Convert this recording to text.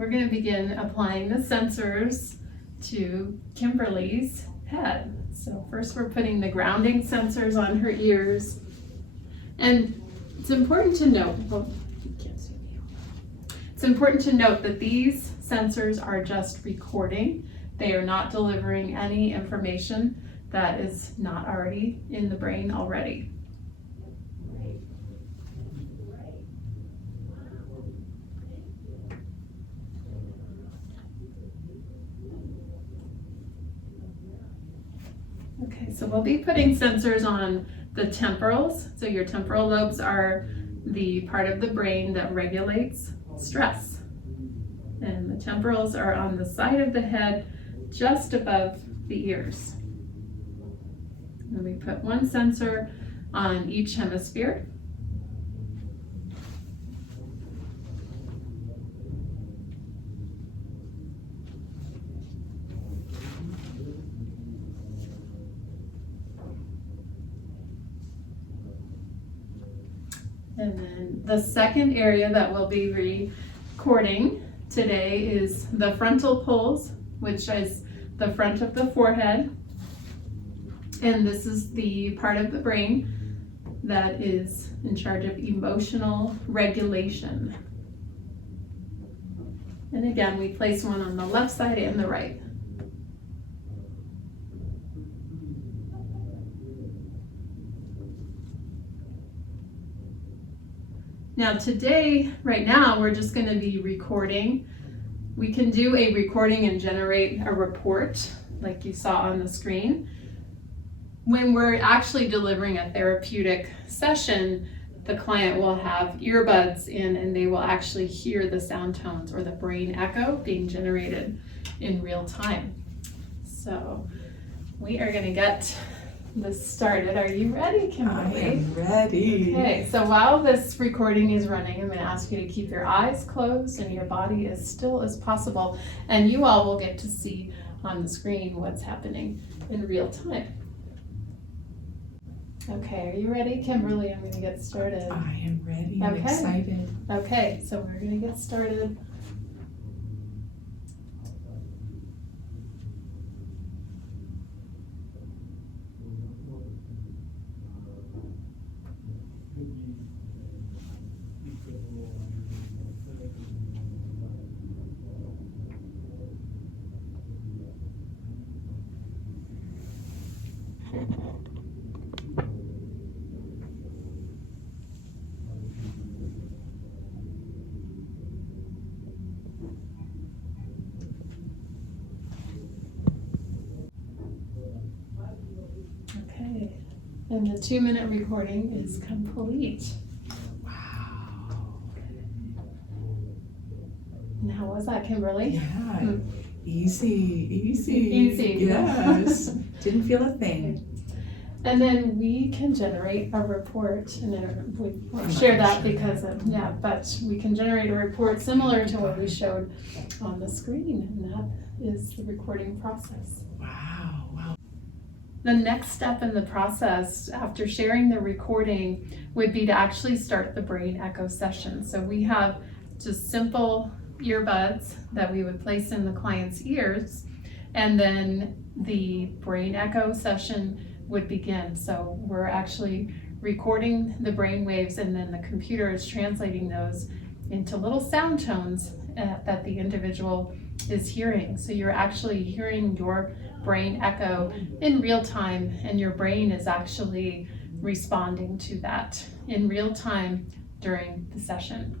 we're going to begin applying the sensors to Kimberly's head. So first we're putting the grounding sensors on her ears. And it's important to note, it's important to note that these sensors are just recording. They are not delivering any information that is not already in the brain already. Okay, so we'll be putting sensors on the temporals. So your temporal lobes are the part of the brain that regulates stress. And the temporals are on the side of the head just above the ears. And we put one sensor on each hemisphere. And then the second area that we'll be recording today is the frontal poles, which is the front of the forehead. And this is the part of the brain that is in charge of emotional regulation. And again, we place one on the left side and the right. Now today, right now, we're just going to be recording. We can do a recording and generate a report like you saw on the screen. When we're actually delivering a therapeutic session, the client will have earbuds in and they will actually hear the sound tones or the brain echo being generated in real time. So we are going to get this started. Are you ready, Kimberly? I am ready. Okay, so while this recording is running, I'm going to ask you to keep your eyes closed and your body as still as possible, and you all will get to see on the screen what's happening in real time. Okay, are you ready, Kimberly? I'm going to get started. I am ready. I'm excited. Okay, so we're going to get started. Okay, and the 2-minute recording is complete. Wow. And how was that, Kimberly? Yeah. Easy. Easy. Yes. Didn't feel a thing. And then we can generate a report, and then we won't share that because of, but we can generate a report similar to what we showed on the screen, and that is the recording process. Wow. The next step in the process after sharing the recording would be to actually start the brain echo session. So we have just simple earbuds that we would place in the client's ears, and then the brain echo session would begin. So we're actually recording the brain waves, and then the computer is translating those into little sound tones that the individual is hearing. So you're actually hearing your brain echo in real time, and your brain is actually responding to that in real time during the session.